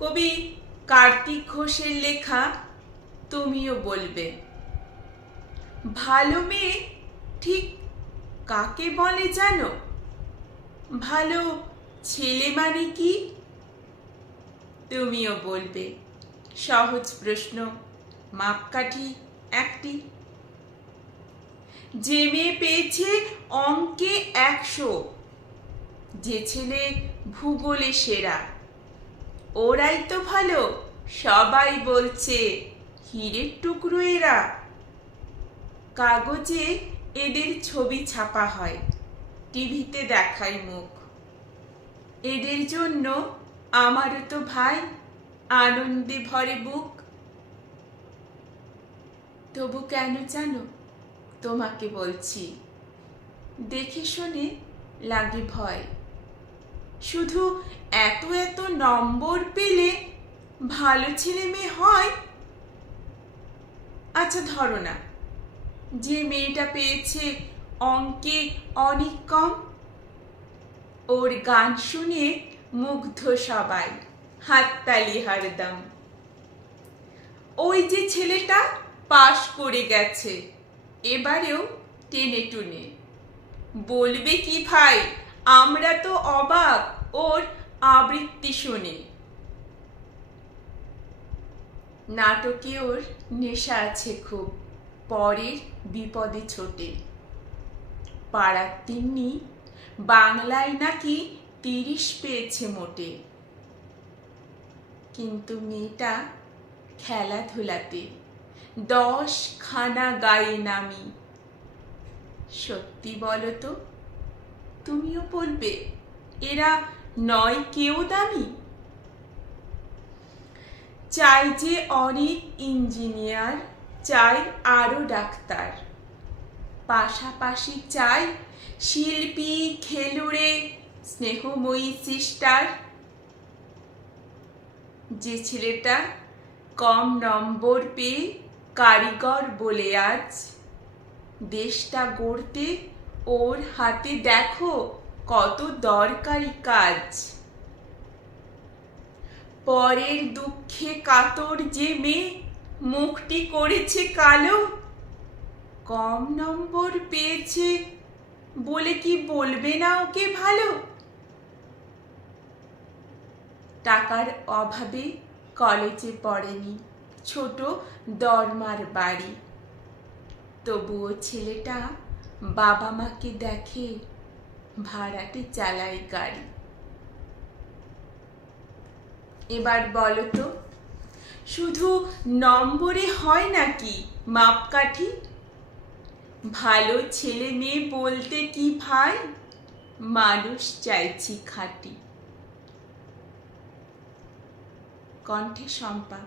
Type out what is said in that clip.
কবি কার্তিক ঘোষের লেখা তুমিও বলবে। ভালো মেয়ে ঠিক কাকে বলে জানো? ভালো ছেলে মানে কি? তুমিও বলবে। সহজ প্রশ্ন, মাপকাঠি একটি। যে মেয়ে পেয়েছে অঙ্কে 100, যে ছেলে ভূগোলে সেরা, ওরাই তো ভালো, সবাই বলছে, হীরের টুকরো এরা। কাগজে এদের ছবি ছাপা হয়, টিভিতে দেখায় মুখ। এদের জন্য আমারও তো ভাই, আনন্দে ভরে বুক। তবু কেন জানো তোমাকে বলছি, দেখে শুনে লাগে ভয়। শুধু এত এত নম্বর পেলে ভালো ছেলে মেয়ে হয়? আচ্ছা ধরো না, যে মেয়েটা পেয়েছে অঙ্কে অনেক কম, ওর গান শুনে মুগ্ধ সবাই, হাততালি হরদম। ওই যে ছেলেটা পাশ করে গেছে, এবারেও টেনে টুনে, বলবে কি ভাই, আমরা তো অবাক ওর আবৃত্তি শুনে। নাটকে ওর নেশা আছে খুব, পরের বিপদে ছোটে। পাড়ার তিন্নি বাংলায় নাকি 30 পেয়েছে মোটে। কিন্তু মেয়েটা খেলাধুলাতে 10 খানা গায়ে নামি। সত্যি বলো তো, তুমিও বলবে এরা নয় কেউ দামি? চাই যে অনেক ইঞ্জিনিয়ার, চাই আরো ডাক্তার, পাশাপাশি চাই শিল্পী, খেলুড়ে, স্নেহময়ী সিস্টার। যে ছেলেটা কম নম্বর পেয়ে কারিগর বলে আজ, দেশটা গড়তে ওর হাতে দেখো কত দরকারি কাজ। পরের দুঃখে কাতর যে মেয়ে মুখটি করেছে কালো, কম নম্বর পেয়েছে বলে কি বলবে না ওকে ভালো? টাকার অভাবে কলেজে পড়েনি, ছোট দরমার বাড়ি, তবুও ছেলেটা বাবা মাকে দেখে, ভাড়াটে চালায় গাড়ি। এবার বলো তো, শুধু নম্বরে হয় নাকি মাপকাঠি? ভালো ছেলে মেয়ে বলতে কি ভাই, মানুষ চাইছি খাঁটি। কণ্ঠে শম্পা।